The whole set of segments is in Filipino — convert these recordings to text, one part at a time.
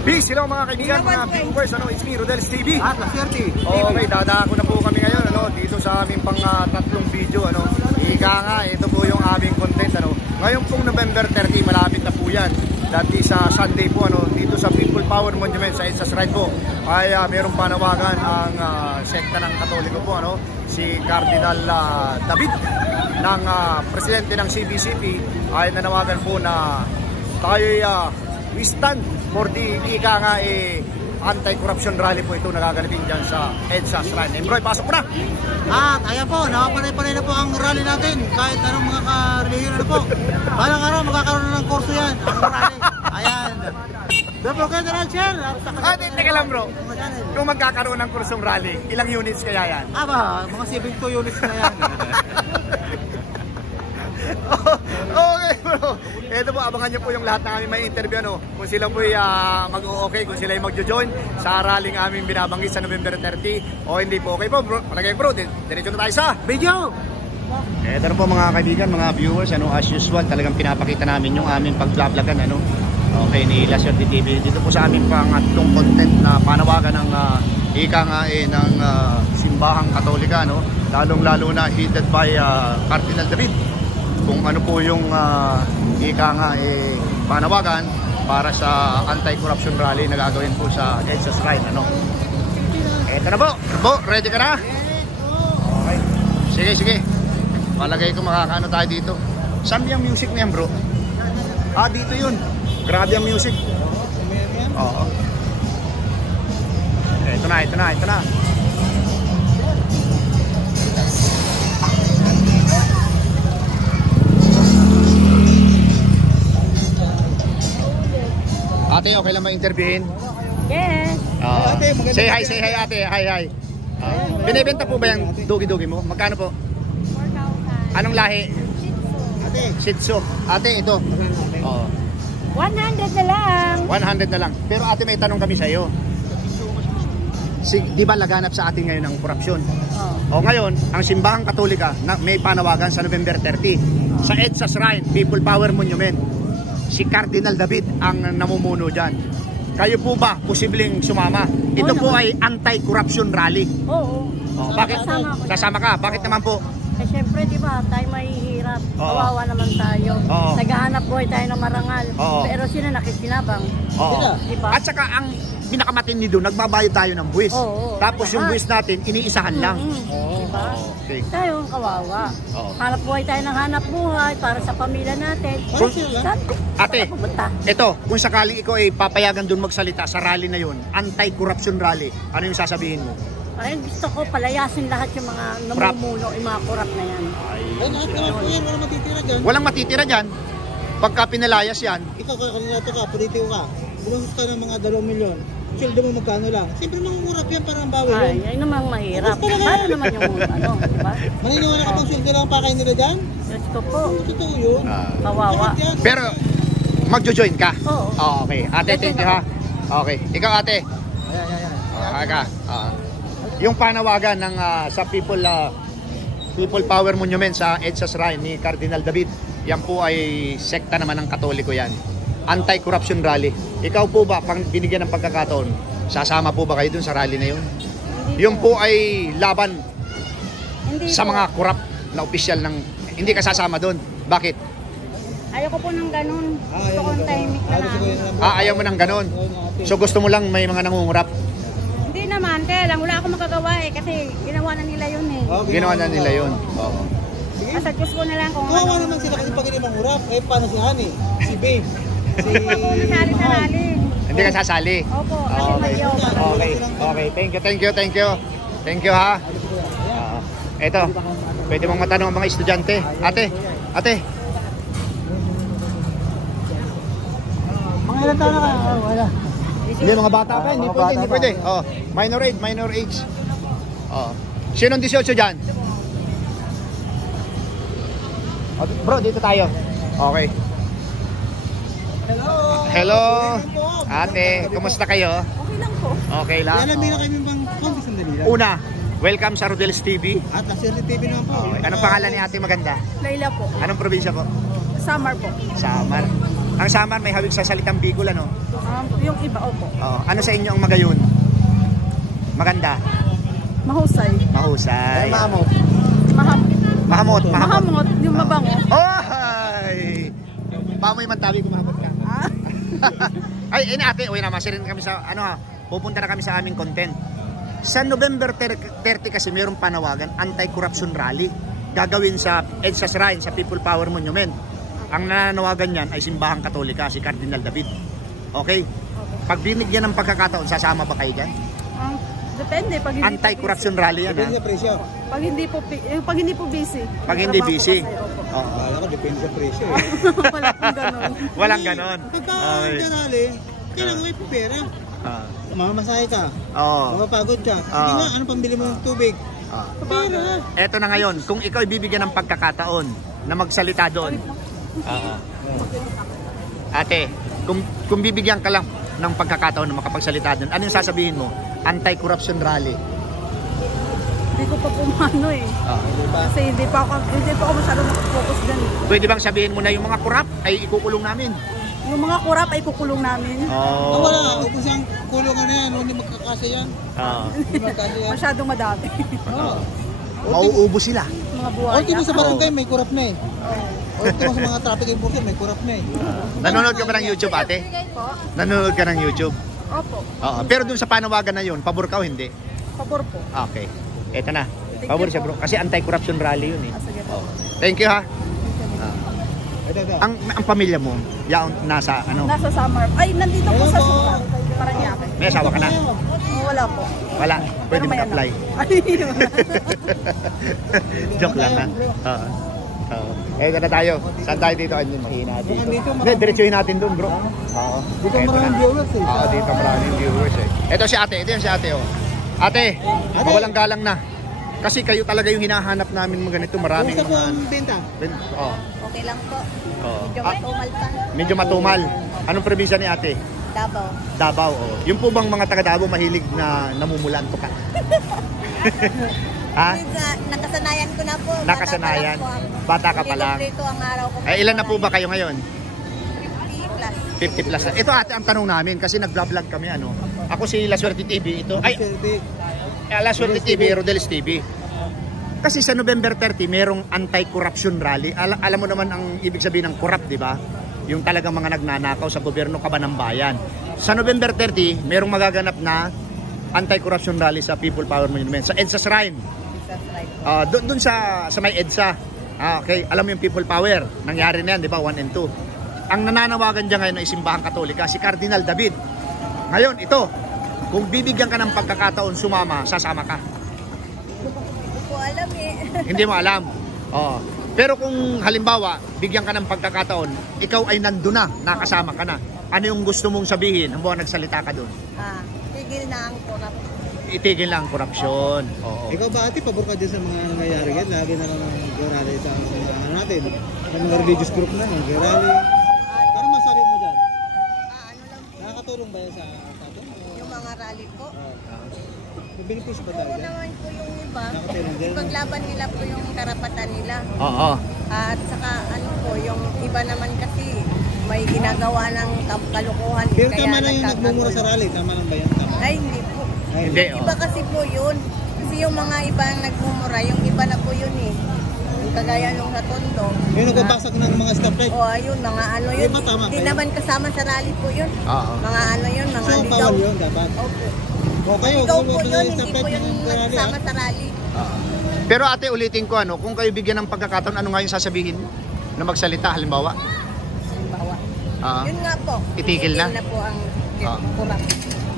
Peace, hello mga kaibigan, mga viewers, it's me, Rodel's TV. At Laserte. Okay, dadako na po kami ngayon, dito sa aming tatlong video, Ika nga, ito po yung aming content, Ngayon pong November 30, malapit na po yan. Dati sa Sunday po, dito sa People Power Monument sa EDSA Shrine po, ay mayroong panawagan ang sekta ng Katoliko po, si Cardinal David, ng presidente ng CBCP, ay nanawagan po na tayo we stand for the ika nga anti-corruption rally po ito nagaganapin dyan sa EDSA Shrine. Embroy, pasok na! At ayan po, nakapanay-panay na po ang rally natin. Kahit anong mga ka-religion po. Balang araw, magkakaroon na ng kurso yan. Ang rally. Ayan. Don't forget to share. Teka lang bro. Kung magkakaroon ng kursong rally, ilang units kaya yan? Mga 72 units na yan. Okay bro, ito po, abangan nyo po yung lahat ng aming may interview, kung sila po mag-okay, kung sila mag-join sa rallying aming binabanggit sa November 30 o hindi po. Okay po bro, palagay bro, diretso na tayo sa video. Ito na po mga kaibigan, mga viewers, as usual, talagang pinapakita namin yung aming pag-vloglagan, okay, ni Laserte TV. Dito po sa aming pangatlong content na panawagan ng ika nga ng simbahang Katolika, lalong-lalo na headed by Cardinal David, kung ano po yung ika nga panawagan para sa anti-corruption rally na gagawin po sa EDSA Shrine. Eto na po, ready ka na? Okay. Sige, palagay ko makakaano tayo dito. Saan yung music na yan bro? Dito yun, grabe ang music. Oo. Ito na. Ate, okay lang ma-interviewin? Yes. Say hi ate, hi. Binibenta po ba yung dugi-dugi mo? Magkano po? 4,000. Anong lahi? Shih Tzu. Ate, ito. 100 na lang. 100 na lang. Pero ate, may tanong kami sa iyo. Di ba laganap sa atin ngayon ang korupsyon? Ngayon, ang simbahang Katolika may panawagan sa November 30 sa EDSA Shrine, People Power Monument. Si Cardinal David ang namumuno dyan. Kayo po ba posibleng sumama? Ito po ay anti-corruption rally. Oo. Bakit? Sasama ka? Bakit naman po? Siyempre, di ba, tayo mahihirap. Kawawa naman tayo. Naghahanap buhay tayo ng marangal. Pero sino nakikinabang? Diba? At saka ang pinakamatindi doon, nagbabayad tayo ng buwis. Tapos yung buwis natin, iniisahan lang. Diba? Okay. Tayo ang kawawa. Hanap buhay tayo ng hanap buhay para sa pamilya natin. Ate, ito, kung sakaling ikaw ay papayagan doon magsalita sa rally na yun, anti-corruption rally, ano yung sasabihin mo? Ay, gusto ko palayasin lahat yung mga namumuno, yung mga korap na yan. Walang matitira dyan. Walang matitira dyan. Pagka pinalayas yan. Ikaw, kanina ka, politiko ka. Bumastos ka ng mga 2 milyon. Sweldo mo magkano lang. Siyempre mangurap yan para ang bawi. Ay namang mahirap. Paano naman yung diba? Maniniwala ka pang sweldo lang pa kayo nila dyan? Yes ko po. Totoo yun. Kawawa. Pero, magjo-join ka? Oo. Okay. Ate, thank you ha. Okay. Ikaw ate. Yung panawagan ng sa People Power Monument sa EDSA Shrine ni Cardinal David, yan po ay sekta naman ng Katoliko yan. Anti-corruption rally. Ikaw po ba, pang binigyan ng pagkakataon, sasama po ba kayo dun sa rally na yun? Yung po ay laban sa mga corrupt na opisyal ng... Hindi ka sasama dun. Bakit? Ayoko po ng ganun. Gusto ko ng timing na lang. Ayaw mo ng ganun. So gusto mo lang may mga nangungurap? Hindi naman, kaya lang wala akong magagawa kasi ginawa na nila yun Ginawa na nila yun. Nasa Diyos ko na lang kung kawawa naman sila kasi pag hindi mangurap. Paano si Hani? Si Babe? Hindi pa po nasali sa rally. Hindi ka sasali? Opo, kasi mag-iyaw. Okay. Thank you ha. Ito, pwede mong matanong ang mga estudyante. Ate. Mga ilan taon na kayo? Wala. Hindi, mga bata pa, hindi pwede. Minor age. Sinong 18 dyan? Bro, dito tayo. Okay. Hello. Ate, kumusta kayo? Okay lang po. Okay lang. Yan, meron kami bang konti sandali lang. Una, welcome sa Rodel's TV. At Laserte TV naman po. Anong pangalan ni ate maganda? Layla po. Anong probinsya po? Samar po. Samar. Ang Samar may hawig sa salitang Bicol, ano? Yung iba, opo. Oo. Ano sa inyo ang Magayon? Maganda? Mahusay. Mahusay. Mahamot. Mahamot. Mahamot, yung mabango. Ay! Pamoy man tabi kung mahamot ka. Ay, ate, uy naman, sirin kami sa, ano ha, pupunta na kami sa aming content. Sa November 30 kasi mayroong panawagan, anti-corruption rally. Gagawin sa EDSA Shrine, sa People Power Monument. Ang nananawagan niyan ay simbahang Katolika, si Cardinal David. Okay? Pag binigyan ng pagkakataon, sasama ba kayo dyan? Depende. Pag hindi Anti-corruption rally yan, Depende ha? sa presyo. Pag hindi po busy. Pag hindi busy. Oo. Kala ko depende sa presyo eh. Wala pong ganun. Walang ganon. Pagka Okay. karali, kailangan may pera. Ah. Mamasahe ka. Oo. Mapapagod ka. Sige nga, ano pambili mo ng tubig? Ah. Pera. Eto na ngayon, kung ikaw ibibigyan ng pagkakataon na magsalita doon. Ate, kung bibigyan ka lang ng pagkakataon na makapagsalita doon, ano yung sasabihin mo? Anti-corruption rally. Hindi ko pa pumano eh. Kasi hindi pa ako masyado nakafocus dyan. Pwede bang sabihin mo na yung mga kurap ay ikukulong namin? Yung mga kurap ay kukulong namin. Oh. Wala, ubos ang kulungan na yan, hindi magkakasa yan. Hindi magkakasa yan. Masyadong madami. Mauubos sila. Mga O, buhaya. ito sa barangay, may kurap na eh. O, ito sa mga traffic enforcer, may kurap na eh. Nanonood ka ba ng YouTube, ate? Po? Nanonood ka ng YouTube? Opo. Oo. Pero dun sa panawagan na yun, pabor ka o hindi? Pabor po. Okay. Eto na. Pabor siya, bro. Kasi anti-corruption rally yun eh. Sige po. Thank you, ha. Ito. Ang pamilya mo, yaon nasa ano? Nasa summer. Ay, nandito po sa Suka. Paranaque. May asawa ka na? Wala po. Wala. Pwede Pero may mag-apply. anak. Ay, Joke lang, ha? Oo. Eto na tayo. Saan tayo dito? Ay, mahina dito. Hindi, diretsuhin natin doon, bro. Oo. Dito Eto maraming na. viewers eh. Oo, dito maraming viewers eh. Ito si ate. Ito yung si ate, oh. Ate, mawalang galang na. Kasi kayo talaga yung hinahanap namin mga ganito. Maraming Kumusta po mga... ang benta? Oh. okay lang po. Oh. Medyo matumal pa. Medyo matumal. Anong probinsya ni ate? Davao. Davao, oh. Yung po bang mga taga Davao mahilig na namumulan to ka? Ha? Nakasanayan ko na po. Nakasanayan. Bata ka pa lang. Dito ang araw ko. Eh, ilan na po ba kayo ngayon? 50 plus. 50 plus na. Ito ate ang tanong namin kasi nag-vlog kami ano. Ako si La Suerte TV. Ito ay La Suerte TV, Rodelis TV. Kasi sa November 30 merong anti-corruption rally. Alam mo naman ang ibig sabihin ng corrupt, di ba? Yung talagang mga nagnanakaw sa gobyerno kaban ng bayan. Sa November 30 merong magaganap na anti-corruption rally sa People Power Monument sa EDSA Shrine. Doon sa may EDSA. Okay, alam mo yung People Power. Nangyari na yan, di ba? 1 and 2. Ang nananawagan dyan ngayon ay simbahang Katolika, si Cardinal David. Ngayon, ito, kung bibigyan ka ng pagkakataon sumama, sasama ka. Hindi ko alam eh. Hindi mo alam. Oo. Pero kung halimbawa, bigyan ka ng pagkakataon, ikaw ay nandun na, nakasama ka na. Ano yung gusto mong sabihin? Halimbawa, nagsalita ka doon. Tigil na ang kurap. Itigil lang ang korupsyon. Oo. Ikaw ba ate, pabor ka dyan sa mga nangyayari yan? Lagi na lang ang rally sa mga natin. Sa mga religious group na, ang rally. Ano masabi mo dyan? Ano lang po. Nakakatulong ba yan sa atin? Yung mga rally po. May benepisyo ba tayo Oo dyan? naman po yung iba. Nakatulong din. Paglaban nila po yung karapatan nila. Oo. At saka ano po, yung iba naman kasi may ginagawa ng kalukuhan. Pero kaya tama lang yung nagkakagulo. nagmumura sa rally. Tama lang ba yan? Tama. Ay, hindi po. Hindi. Iba kasi po yun. Kasi yung mga iba ang nagmumura, yung iba na po yun eh. Yung kagaya nung sa Tondo. Yung nagbabasag ng mga stoplight. O ayun, mga ano yun. Iba, tama Hindi kayo. naman kasama sa rally po yun. Oo. Mga ano yun, mga So, ligaw. bawal yun dapat. Opo. O kayo, Ligaw kung po wala yun, yung hindi po stoplight yun ng rally, kasama sa rally. Pero ate, ulitin ko ano, kung kayo bigyan ng pagkakataon, ano nga yung sasabihin na magsalita halimbawa? Halimbawa. Ah. Yun nga po. Itigil na? po ang Ah. kurap.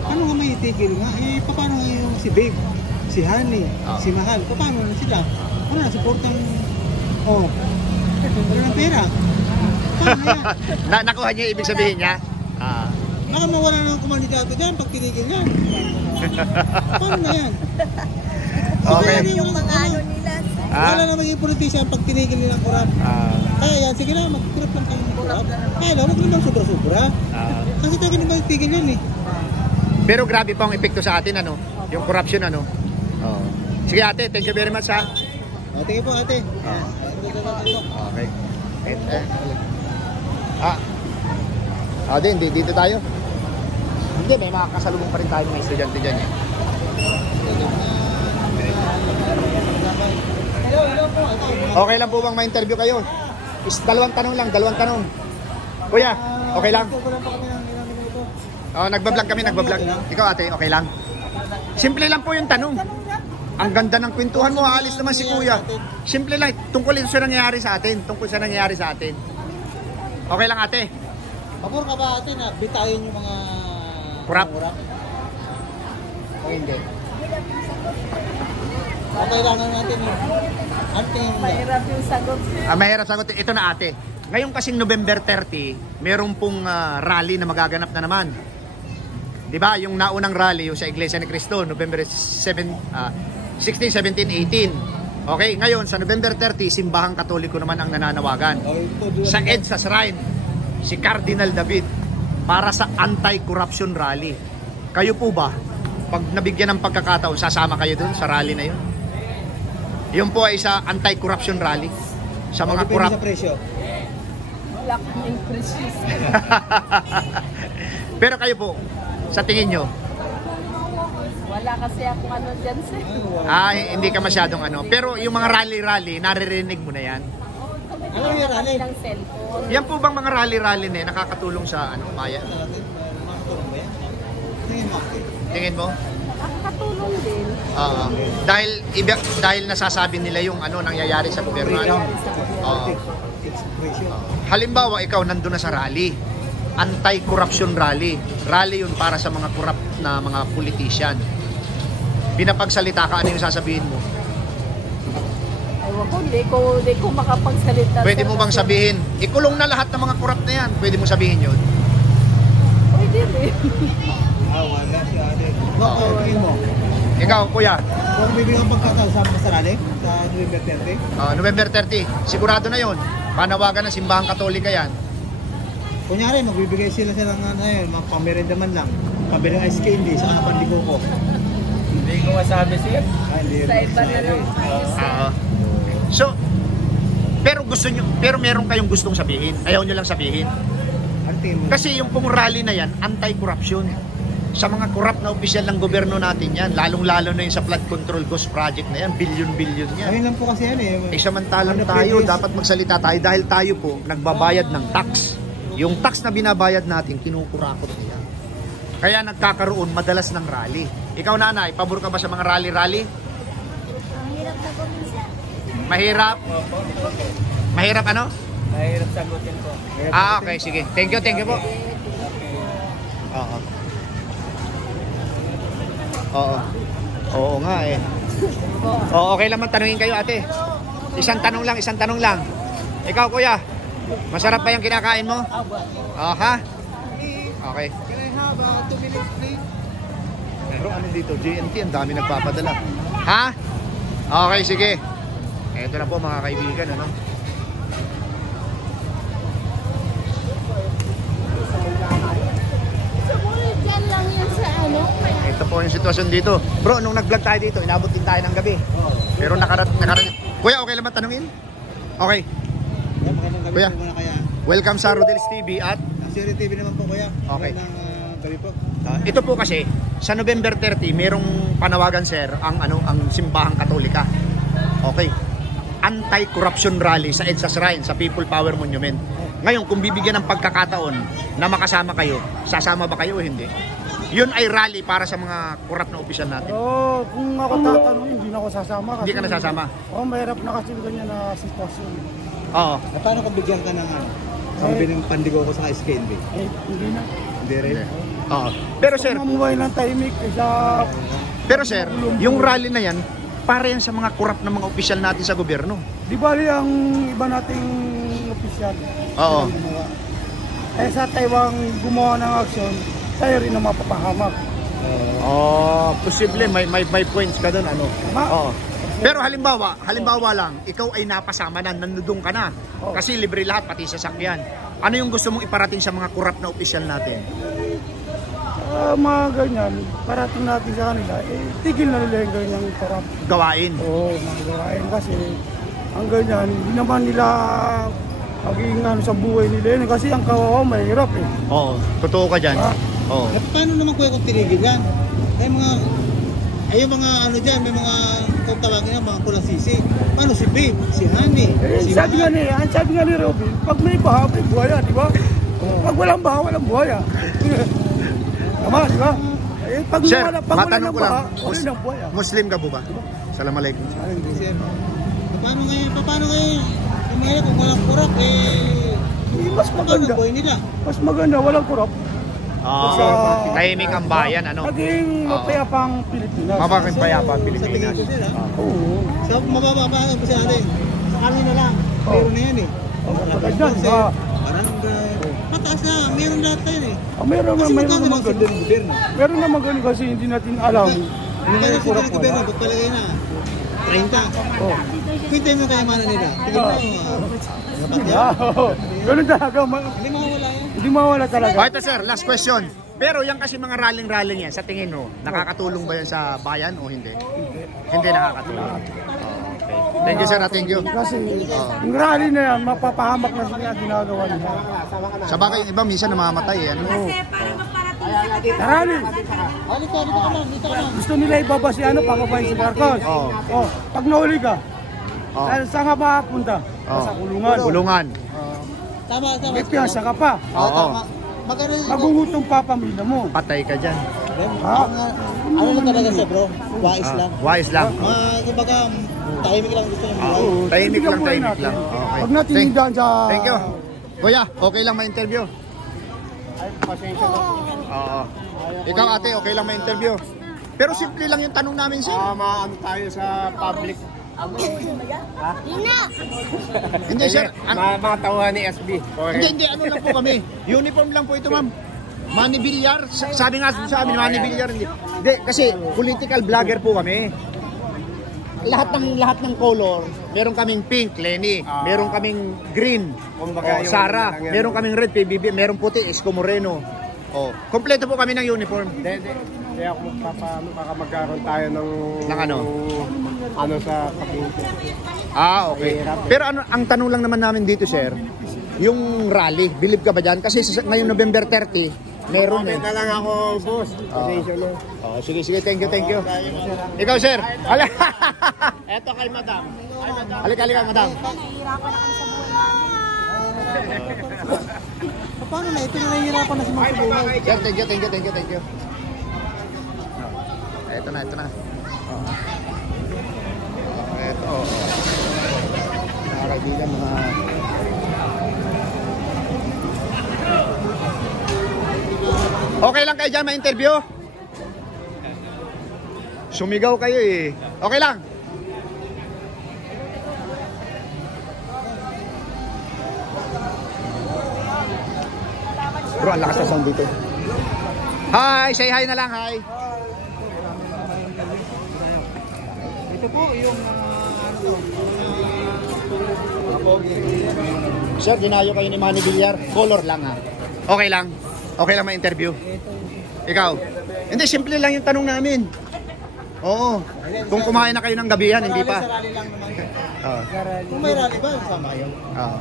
Ano nga may itigil nga? Eh, paano nga yung si Babe, si Honey, si Mahal, paano na sila? Ano na, supportang, wala ng pera. Paano na yan? Nakuha niyo yung ibig sabihin niya? Baka mawala ng kumandidato dyan pag tinigil yan. Paano na yan? Okay. Kaya Yung mga ano nila. wala na maging politician pag tinigil nila ang kurap. Kaya yan, sige na, mag-kurap lang kayo ng kurap. Kaya lang, huwag naman sobra-sobra. Kasi tayo na magtigil yan eh. Pero grabe pa ang epekto sa atin ano, yung corruption ano. Sige ate, thank you very much ha. Tingin po ate. Okay. Dito tayo. Hindi, may mga kasalubong pa rin tayo mga estudyante dyan eh. Okay lang po bang ma-interview kayo? Dalawang tanong lang, dalawang tanong. Kuya, okay lang? Nagbablog kami, nagbablog. Ikaw ate, okay lang? Simple lang po yung tanong. Ang ganda ng kwentuhan mo, aalis naman si kuya. Simple lang, tungkol sa nangyayari sa atin. Okay lang ate? Pabor ka ba ate na bitayin yung mga kurap? O hindi? Kailangan natin yung Mahirap yung sagot. Mahirap sagot. Ito na ate. Ngayon kasing November 30, meron pong rally na magaganap na naman. Di ba? Yung naunang rally yung sa Iglesia ni Cristo, November 16, 17, 18. Okay, ngayon sa November 30, Simbahang Katoliko naman ang nananawagan. Sa EDSA Shrine, si Cardinal David para sa anti-corruption rally. Kayo po ba, pag nabigyan ng pagkakataon, sasama kayo dun sa rally na yun? Yun po ay sa anti-corruption rally. Sa mga corrupt. Sa presyo. Wala kaming presyo. Pero kayo po, sa tingin nyo? Wala kasi akong ano dyan sir. Hindi ka masyadong ano. Pero yung mga rally-rally, naririnig mo na yan? Ano yung rally? Ng cellphone. Yan po bang mga rally-rally na nakakatulong sa bayan? Makatulong ba yan? Tingin mo? Nakakatulong din. Dahil nasasabi nila yung nangyayari sa gobyerno. Halimbawa, ikaw nandun na sa rally. Anti-corruption rally. Rally yun para sa mga corrupt na mga politician. Pinapagsalita ka, ano yung sasabihin mo? Ewan ko, hindi ko makapagsalita. Pwede mo bang sabihin, ikulong na lahat ng mga corrupt na yan? Pwede mo sabihin yun? Pwede rin. Wala siya ate. Tingin mo? Ikaw, kuya? Kung bibigyan pagkataon sa rally sa November 30? November 30, sigurado na yun. Panawagan ng Simbahang Katolika yan. Kunyari, magbibigay sila ng mga pamirinda man lang. Pabili ng ice candy, saka pandigo ko. Hindi ko masabi siya. Sa iba na lang. So, pero meron kayong gustong sabihin. Ayaw nyo lang sabihin. Kasi yung pong rally na yan, anti-corruption. Sa mga corrupt na opisyal ng gobyerno natin yan, lalong-lalo na yung sa flood control ghost project na yan, billion-billion yan. Ayun lang po kasi yan eh. Samantalang tayo, dapat magsalita tayo dahil tayo po nagbabayad ng tax. Yung tax na binabayad natin, kinukurakot niya. Kaya nagkakaroon madalas ng rally. Ikaw nanay, pabor ka ba sa mga rally-rally? Mahirap na komisya. Mahirap? Mahirap ano? Mahirap sagutin po. Okay, sige. Thank you po. Oo nga eh. Okay lang tanungin kayo ate. Isang tanong lang. Ikaw kuya, masarap ba yung kinakain mo? Ha? Okay. Can I have 2 minutes please? Pero ano dito, GNT, ang dami nagpapadala. Ha? Okay, sige. Ito na po mga kaibigan, ano? Ito po yung sitwasyon dito. Bro, nung nag-vlog tayo dito, inabot din tayo ng gabi. Pero nakarating. Kuya, okay lang ba tanungin? Okay. Kuya, welcome sa Rodel's TV at Siri TV naman po kuya. Okay. Gabi po. Ito po kasi sa November 30 merong panawagan sir ang Simbahang Katolika. Okay. Anti-corruption rally sa EDSA Shrine sa People Power Monument. Ngayon kung bibigyan ng pagkakataon na makasama kayo, sasama ba kayo o hindi? Yun ay rally para sa mga corrupt na opisyal natin. Kung ako tatanong, hindi na ako sasama. Kasi, hindi ka nasasama? Mahirap na kasi ganyan na sitwasyon. Oo. Paano kung bigyan ka ng pambili ng pandigo ko sa ice candy? Hindi na. Hindi rin? Oo. Pero sir, mamuhay ng tahimik sa... Pero sir, yung rally na yan, para yan sa mga corrupt na mga opisyal natin sa gobyerno. Di bali ang iba nating opisyal. Oo. Sa Taiwan gumawa ng aksyon, tayo rin na mapapahamak. Posible may points ka doon ano. Oo. Pero halimbawa lang, ikaw ay napasama na, nandun ka na. Kasi libre lahat pati sasakyan. Ano yung gusto mong iparating sa mga corrupt na opisyal natin? Mga ganyan, parating natin sa kanila, tigil na nila yung ganyang corrupt gawain. Oo, mga gawain kasi ang ganyan, hindi naman nila maging ano sa buhay nila yun. Kasi ang kawawa mahirap eh. Oo, totoo ka dyan. Oo. Paano naman kuya kung tinigil yan? Ay yung mga ano dyan, may mga kung tawagin na mga kulang sisi. Paano si Babe, si Honey, si Sabi nga ni Robin, pag may baha, may buhaya, di ba? Pag walang baha, walang buhaya. Tama, di ba? Eh, pag Sir, wala matanong ng ko lang. baha, wala ng buhaya. Muslim ka po ba? Assalamualaikum. Paano kayo, yung mga kung walang kurap, Mas maganda. buhay nila? Mas maganda, walang kurap. Tahimik ang bayan, ano? Naging mapayapang Pilipinas. Mapakang payapa ang Sa Pilipinas. tingin ko sila. Oo. So, mababa pa kasi natin. Sa amin na lang. Meron na yan eh. Maganda, di ba? Barangay. Mataas na. Meron lahat tayo eh. Meron Kasi naman magkano ganun. ng gobyerno? Meron naman ganun kasi hindi natin alam. Hindi Kaya na sa kurap gobyerno, wala. pagpalagay na. 30. Oh. Quit time na tayo mana nila. Tingin mo, sapat yan. Ganun talaga. Hindi mawawala yan. Hindi mawala talaga. Oh, ito sir, last question. Pero yan kasi mga rallying yan, sa tingin mo, nakakatulong ba yan sa bayan o hindi? Hindi nakakatulong. Oh, okay. Thank you sir, thank you. Kasi yung rally na yan, mapapahamak na sila ginagawa nila. Sa bagay, yung iba minsan namamatay eh. Ano? Rally! Dito ka lang. Gusto nila ibaba si ano, pangabayin si Marcos. Oo. Oh, pag nahuli ka, Oh. saan ka mapunta? Oh. Sa kulungan. Kulungan. Tama. May piyasa ka pa. Oo. Magkano yung Magugutom pa pamilya mo. Patay ka dyan. Ha? ano lang talaga siya bro? Wais lang. Wise lang. Kumbaga, tahimik lang gusto niya buhay. Oo, Tahimik lang, buhay tahimik natin. lang. Okay. Pag natindihan sa... Thank you. Kuya, okay lang ma-interview? Ay, pasensya na. Oo. Ikaw ate, okay lang ma-interview? Pero simple lang yung tanong namin sir. Maano tayo sa public. Hindi sir. Mga tauhan ni SB. Hindi, ano lang po kami. Uniform lang po ito ma'am. Manny Villar, sabi nga sa amin, Manny Villar. Hindi, kasi political vlogger po kami. Lahat ng color, meron kaming pink, Lenny, meron kaming green, Sara, meron kaming red, PBB, meron puti, Isko Moreno. Oh, kompleto po kami ng uniform. Kaya kung baka magkaroon tayo ng ano? Ano sa pag-iintay. Okay. Pero ano, ang tanong lang naman namin dito, sir, yung rally, believe ka ba dyan? Kasi ngayong November 30, meron eh. na lang ako, boss. Pasensya na. Oh, sige, thank you. Ikaw, sir. Hala. Eto kay madam. Halika, madam. Paano na? Ito na nahihirapan na si mga buhay. Sir, thank you. Ito na. Ito. Mga kaibigan, mga... Okay lang kayo dyan, ma-interview? Sumigaw kayo eh. Okay lang. Bro, ang lakas na sound dito. Hi! Say hi na lang, hi! Ito po yung Sir, dinayo kayo ni Manny Villar. Color lang ha. Okay lang. Okay lang ma-interview. Ikaw? Hindi, simple lang yung tanong namin. Oo. Kung kumain na kayo ng gabihan, hindi pa. Rally lang naman. Oo. Kung may rally ba, sama yun. Oo.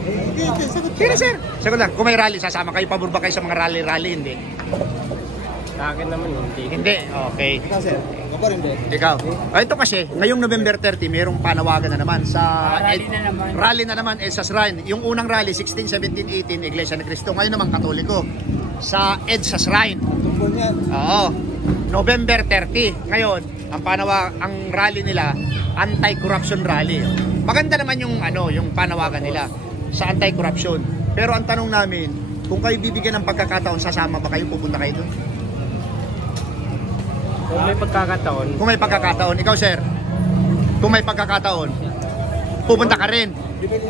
Hindi, sagot Sige, sir. Sagot lang. Kung may rally, sasama kayo. Pabor ba kayo sa mga rally-rally? Hindi. Sa akin naman, hindi. Hindi. Okay. Ikaw sir, ako pa rin din. Ikaw. Ito kasi, ngayong November 30, mayroong panawagan na naman sa... Rally na naman sa Shrine. Yung unang rally, 16, 17, 18, Iglesia ni Cristo. Ngayon naman, Katoliko. Sa EDSA Shrine. Tungkol niyan. Oo. November 30. Ngayon, ang rally nila, anti-corruption rally. Maganda naman yung panawagan nila sa anti-corruption. Pero ang tanong namin, kung kayo bibigyan ng pagkakataon, sasama ba kayo? Pupunta kayo doon? Kung may pagkakataon, Kung may pagkakataon, ikaw sir, kung may pagkakataon, pupunta ka rin.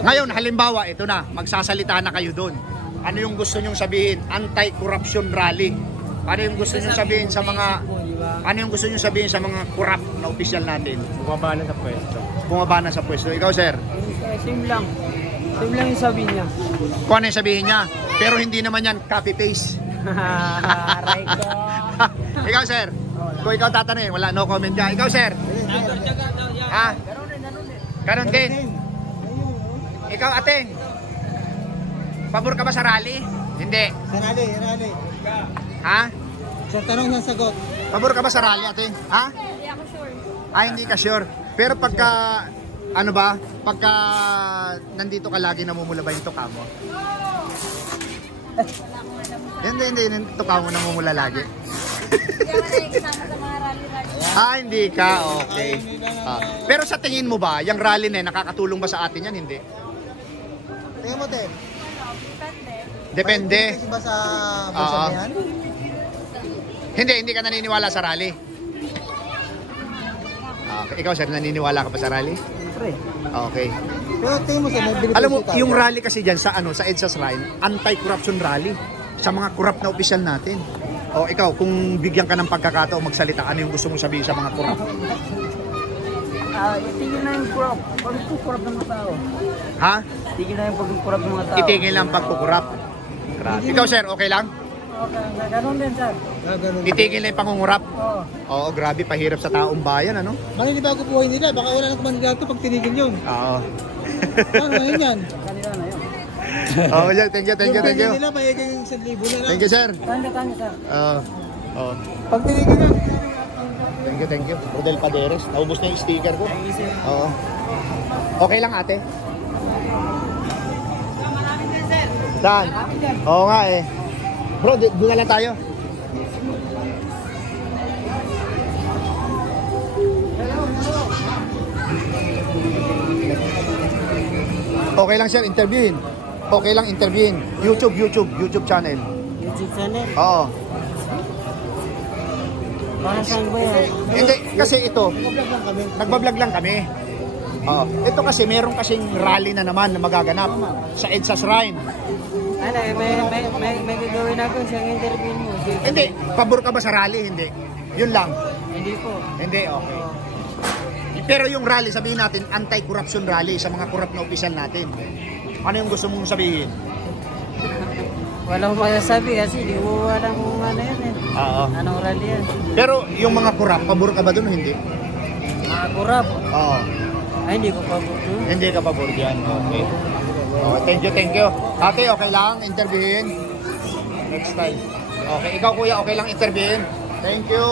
Ngayon, halimbawa, ito na, magsasalita na kayo doon. Ano yung gusto nyong sabihin? Anti-corruption rally. Ano yung gusto nyong sabihin sa mga corrupt na opisyal natin? bumaba na sa pwesto. Bumaba na sa pwesto. Ikaw sir, Same lang. Same lang yung sabi niya. kung ano yung sabihin niya. Pero hindi naman yan copy-paste. Aray ko. Ikaw sir, kung ikaw tatanungin, wala, no comment dyan. Ikaw sir, ha? Ganon din. Ikaw, ate, pabor ka ba sa rally? Hindi. Sa rally, rally. Ha? Sa tanong ng sagot. Pabor ka ba sa rally, ate? Ha? Hindi ako sure. Ah, hindi ka sure. Pero pagka, ano ba? Pagka nandito ka lagi, namumula ba yung tuka mo? Hindi. Yung tuka mo namumula lagi. Hindi ako nakikisama sa mga rally-rally. Ah, hindi ka. Okay. Pero sa tingin mo ba, yung rally na yun, nakakatulong ba sa atin yan? Hindi. Tingnan mo, Ten. Depende. Kasi ba sa bansa yan? Hindi ka naniniwala sa rally. Ikaw, sir, naniniwala ka pa sa rally? Siyempre. Okay. Pero tingnan mo, sir, may benepisyo Alam mo, tayo. yung rally kasi dyan sa sa EDSA Shrine, anti-corruption rally sa mga corrupt na opisyal natin. O ikaw, kung bigyan ka ng pagkakataon magsalita, ano yung gusto mong sabihin sa mga corrupt? Itigil na yung pagkukurap ng mga tao. Ha? Itigil na yung pagkukurap ng mga tao. Itigil lang pagkukurap. Grabe. Ikaw, sir, okay lang? Okay, ganun din, sir. Ganun. Itigil na yung pangungurap? Oo. Oo, grabe, pahirap sa taong bayan, ano? Maninibago buhay nila, baka wala nang kumandidato pag tinigil yun. Oo. Paano ngayon yan? Kanila na yun. Oo, thank you. Yung pwede nila, mayiging 1,000 na lang. Thank you, sir. Tanya, sir. Oo. Pag tinigil na. Thank you. Rodel Paderes. Naubos na yung sticker ko. Oo. Okay lang, ate? Saan? Oo nga eh. Bro, doon na lang tayo. Okay lang, sir, interviewin. Okay lang interviewin. YouTube channel. YouTube channel? Oo. Para saan ba yan? Hindi, kasi ito, Nag-vlog lang kami. nagbablog lang kami. Oo. Ito kasi, meron kasing rally na naman na magaganap sa EDSA Shrine. Ano, may gagawin ako siyang interview mo. Hindi, pabor ka ba sa rally? Hindi. Yun lang. Hindi po. Hindi, okay. Pero yung rally, sabihin natin, anti-corruption rally sa mga corrupt na opisyal natin. Ano yung gusto mong sabihin? Walang masasabi kasi di mo alam kung ano yan eh. Oo. Anong rally yan? Pero yung mga corrupt, pabor ka ba dun o hindi? Mga kurap. Oo. Ay, hindi ko pa po. Hindi ka pabor diyan. Okay. Okay, thank you. Ate, okay lang interviewin? Next time. Okay, ikaw kuya, okay lang interviewin? Thank you.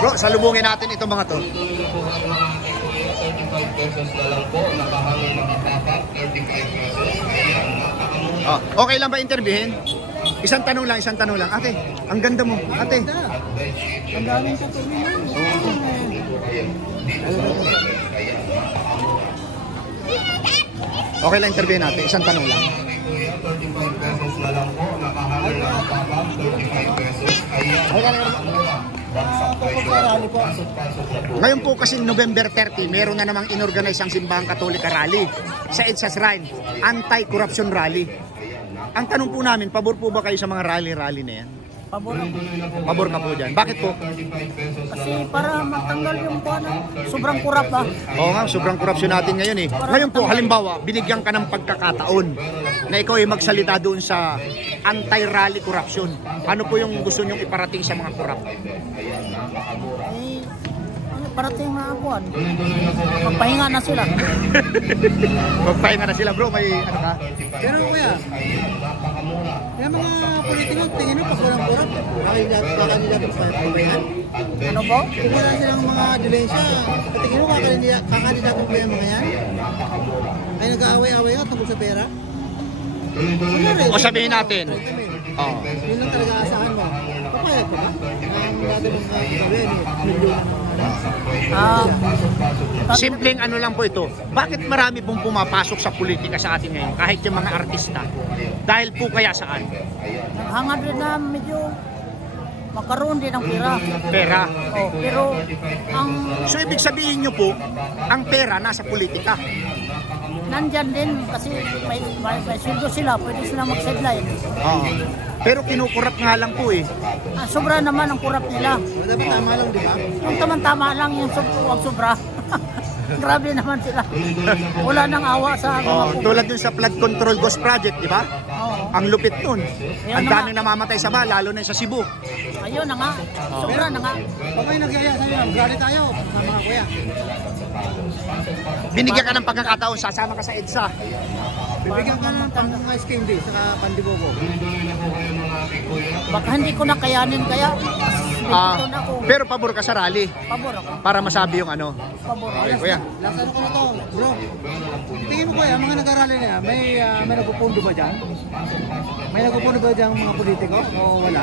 Bro, salubungin natin itong mga to. 35 pesos na lang po, nakahangin ng ipapak, 35 pesos. Oh, okay lang ba interviewin? Isang tanong lang. Ate, ang ganda mo. Ate. Ang daming tutuloy yun. Okay lang interviewin natin. Isang tanong lang. 35 pesos na lang po, nakahangin ng ipapak, 35 pesos. Ayan, Ngayon po kasi November 30, meron na namang inorganize ang Simbahang Katolika Rally sa EDSA Shrine, Anti-Corruption Rally. Ang tanong po namin, pabor po ba kayo sa mga rally na yan? Pabor ako. Pabor ka po dyan. Bakit po? Kasi para matanggal yung sobrang kurap ba? Oo nga, sobrang korupsyon natin ngayon eh. Ngayon po, halimbawa, binigyan ka ng pagkakataon na ikaw ay magsalita doon sa anti-rally corruption. Ano po yung gusto nyong iparating sa mga korap? Parating na ako. Magpahinga na sila. Magpahinga na sila bro, may ano ka? Pero kuya, yung mga politiko, tingin mo pag walang-kurap, baka nila pagpapayan? Ano po? Kung wala silang mga dilensya, tingin mo kakalidato pa yung mga yan? Ay nag-aaway-aaway ka tungkol sa pera? O sabihin natin, oh, Yun lang talaga asahan mo. Papayag ka ba? Ang dati mong gawin, milyon simpleng ano lang po ito. Bakit marami pong pumapasok sa politika sa atin ngayon, kahit yung mga artista? Dahil po kaya saan? Hangad rin na medyo makaroon din ng pera. Pera. Oh, pero ang So ibig sabihin nyo po, ang pera nasa politika. nandyan din kasi may sweldo sila, pwede sila mag-sideline. Oo. Pero kinukurap nga lang po eh. Sobra naman ang kurap nila. Dapat tama lang, di ba? Yung tama lang yung huwag sobra. Grabe naman sila. Wala nang awa sa Tulad dun sa flood control ghost project, di ba? Ang lupit nun. Ang daming namamatay sa baha, lalo na sa Cebu. Ayun na nga. Sobra na nga. Pag may nagyaya sa'yo, grabe tayo, mga kuya. Binigyan ka ng pagkakataon, sasama ka sa EDSA. Bibigyan ka ng pang-ice cream day, saka pandibogo. Baka hindi ko na kayanin, kaya Pero pabor ka sa rally. pabor ako. Para masabi yung ano. Pabor. Okay, kuya. Last ano ko na to, bro. Tingin mo kuya, mga nag-arali na yan, may nagpupundo ba dyan? May nagpupundo ba dyan mga politiko o wala?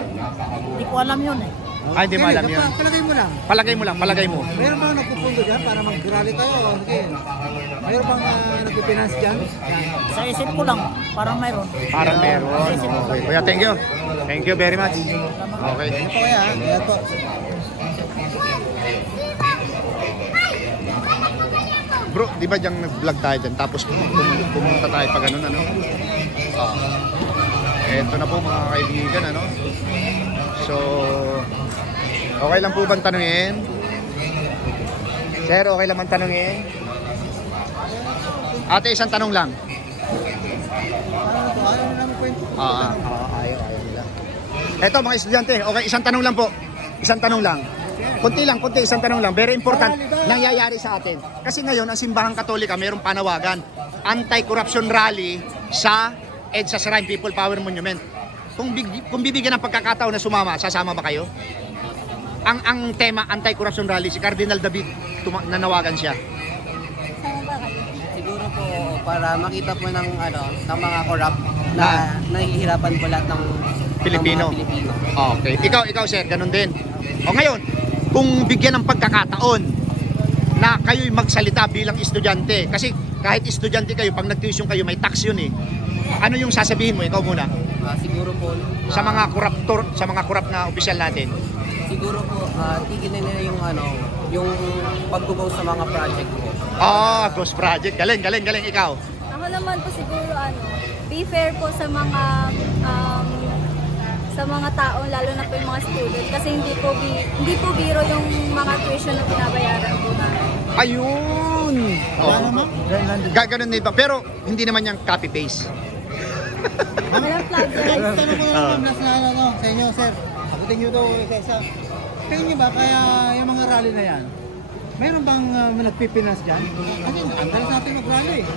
Hindi ko alam yun eh. Ay, hindi mo alam yun. Palagay mo lang. Palagay mo lang, palagay mo. Meron bang nagpupundo dyan para mag-rally tayo? Okay. Meron bang nagpipinance dyan? Sa isip ko lang, parang mayroon. Parang meron. Okay, kuya, thank you. Thank you very much. Okay. Ano po kuya? Ayan po. Bro, di ba diyang nag-vlog tayo dyan? Tapos pumunta tayo pa ganun, ano? Eto na po mga kaibigan, ano? So, okay lang po bang tanungin? Sir, okay lang bang tanungin? Ate, isang tanong lang. Ano naman kwento? Ayaw nila. Eto mga estudyante, okay, isang tanong lang po. Isang tanong lang. Kunti, isang tanong lang. Very important, nangyayari sa atin. Kasi ngayon, ang Simbahang Katolika, mayroong panawagan. Anti-corruption rally sa EDSA Shrine People Power Monument. Kung bibigyan ng pagkakataon na sumama, sasama ba kayo? Ang tema, anti-corruption rally, si Cardinal David, nanawagan siya. Siguro po para makita po ng mga corrupt na nahihirapan po lahat ng Pilipino. Ng mga Pilipino. Okay. Ikaw sir, ganun din. O ngayon, kung bigyan ng pagkakataon na kayo'y magsalita bilang estudyante, kasi kahit estudyante kayo, pag nag-tuition kayo, may tax yun eh. Ano yung sasabihin mo? Ikaw muna. Siguro po Sa mga corrupt na opisyal natin. Siguro po tignan nila yung pag-go sa mga project po. Ghost project. Galing. Ikaw. Ako naman po siguro be fair po sa mga tao, lalo na po yung mga student, kasi hindi po biro yung mga tuition na binabayaran po namin. Ayun. Gaganon din ba? Pero hindi naman yung copy paste. Walang plug. Tanong ko na naman sa inyo, sir. Abutin nyo daw isa-isa. Tingin nyo ba kaya yung mga rally na yan, meron bang nagpipinas dyan? Kasi andalas natin mag-rally.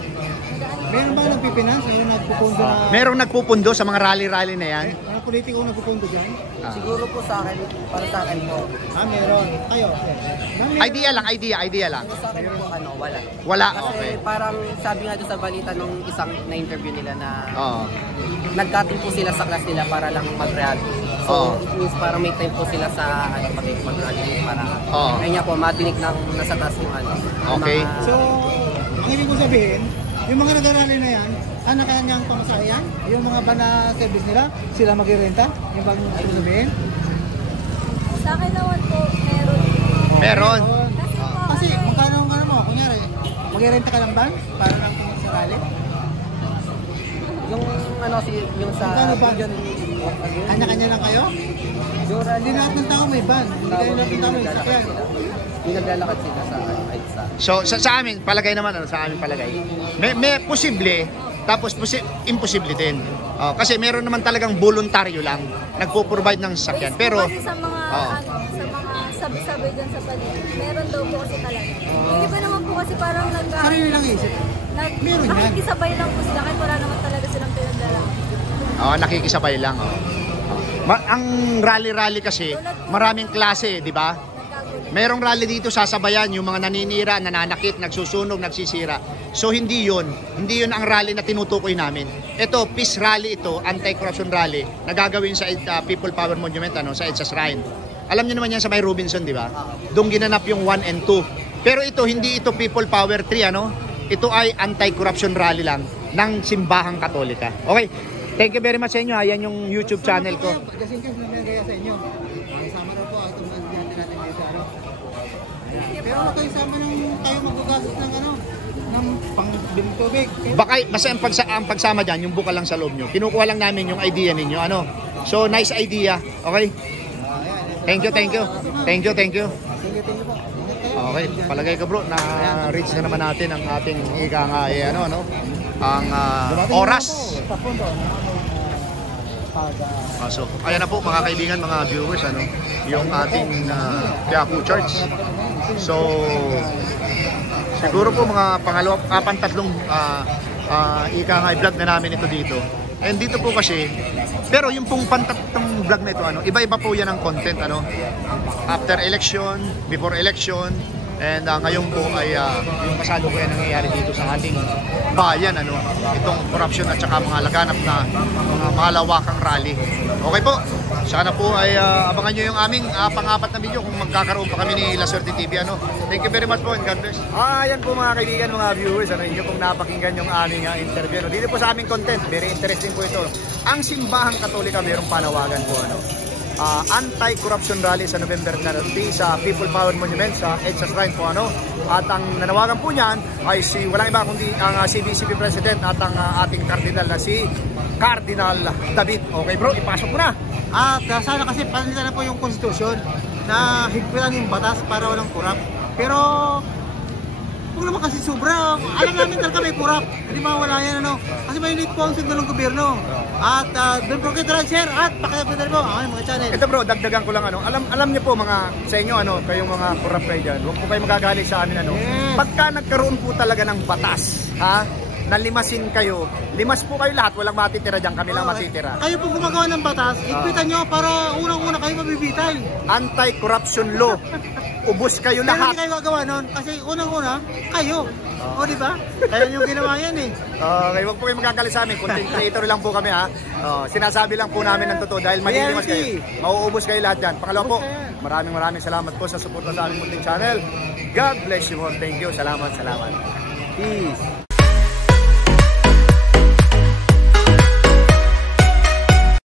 Meron bang nagpipinas? Meron nagpupundo na... Merong nagpupundo sa mga rally na yan? Mga politiko nagpupundo dyan? Siguro po para sa akin po. Meron. Kayo, sir. Idea lang. Sa akin po wala. Wala, Kasi okay. parang sabi nga doon sa balita nung isang na-interview nila na nag-cutting po sila sa class nila para lang mag-rally. So, it means parang may time po sila sa mag-rally para kaya nga po madinig ng nasa taas yung ano. Okay. So, ang ibig ko sabihin, yung mga nag-rally na yan, kanyang pamasahe yan? Yung mga ba na service nila, sila mag-renta? Yung bang ibig sabihin? Sa akin naman po, meron. Meron. Kasi magkano mo, kunyari, mag-renta ka ng van para lang sa rally? Yung ano yung sa Magkano ba? Kanya-kanya lang kayo? Hindi lahat ng tao may van. Hindi kayo lahat ng tao may sakyan. yung naglalakad sila sa EDSA. So sa amin palagay naman sa amin palagay. May posible tapos imposible din. Kasi meron naman talagang voluntaryo lang nagpo-provide ng sasakyan. Pero kasi sa mga sa mga sabi-sabi dyan sa paligid, meron daw po kasi talaga. Yung iba naman po kasi parang Sarili lang isip. Meron yan. nakikisabay lang po sila kahit wala naman talaga silang pinagdala. nakikisabay lang. Ang rally kasi maraming klase, di ba? Merong rally dito sasabayan yung mga naninira, nananakit, nagsusunog, nagsisira. So hindi yun ang rally na tinutukoy namin. Ito, peace rally ito, anti-corruption rally, na gagawin sa People Power Monument, sa EDSA Shrine. Alam niyo naman yan sa may Robinson, di ba? Doon ginanap yung 1 and 2. Pero ito, hindi ito People Power 3, Ito ay anti-corruption rally lang ng Simbahang Katolika. Okay, thank you very much sa inyo. Ayan yung YouTube channel ko. Just in case na kaya sa inyo. Sama raw po itong natin dito. Pero kayo sama nang tayo magbugastos ng pang-biling tubig. Baka basta ang pagsama diyan, yung buka lang sa loob nyo. Kinukuha lang namin yung idea ninyo, So nice idea. Okay? Thank you. Thank you po. Okay, palagay ko bro, na-reach na naman natin ang ating ika nga, ang oras. So, ayan na po mga kaibigan, mga viewers, yung ating Quiapo Church. So, siguro po mga tatlong ika nga vlog na namin ito dito. And dito po kasi, pero yung pong pantatlong vlog na ito, iba-iba po yan ang content, after election, before election, and ngayon po ay yung pasado po yan nangyayari dito sa ating bayan, itong corruption at saka mga laganap na mga malawakang rally. Okay po, sana po ay abangan nyo yung aming pang-apat na video kung magkakaroon pa kami ni La Suerte TV. Thank you very much po and God bless. Ayan po mga kaibigan, mga viewers, inyo pong napakinggan yung aming interview. Dito po sa aming content, very interesting po ito. Ang Simbahang Katolika mayroong panawagan po, anti-corruption rally sa November 30 sa People Power Monument sa EDSA Shrine po, at ang nanawagan po niyan ay walang iba kundi ang CBCP President at ang ating Cardinal na si Cardinal David. Okay bro, ipasok mo na. At sana kasi palitan na po yung konstitusyon na higpitan yung batas para walang kurap. Pero huwag naman kasi sobra. Alam namin talaga may kurap. Hindi mawala yan, kasi mainit po ang signal ng gobyerno. At don't forget to like, share at pakipagdala po ang mga channel. Ito bro, dagdagan ko lang, alam niyo po mga sa inyo, kayong mga kurap kayo dyan, huwag po kayo magagalit sa amin, Yes. Pagka nagkaroon po talaga ng batas, nalimasin kayo, limas po kayo lahat, walang matitira dyan, kami lang matitira. Kayo po gumagawa ng batas, higpitan nyo para unang-una kayo mabibitay. Anti-corruption law. Ubus kayo Pero lahat. hindi kayo gagawa nun kasi unang-una, kayo. O diba? Kaya yung ginawa yan Okay, huwag po kayo magagalit sa amin. Content creator lang po kami sinasabi lang po namin ng totoo dahil malilimas kayo. Mauubos kayo lahat dyan. Pangalawa po, maraming salamat po sa suporta sa aming munting channel. God bless you all. Thank you. Salamat. Peace.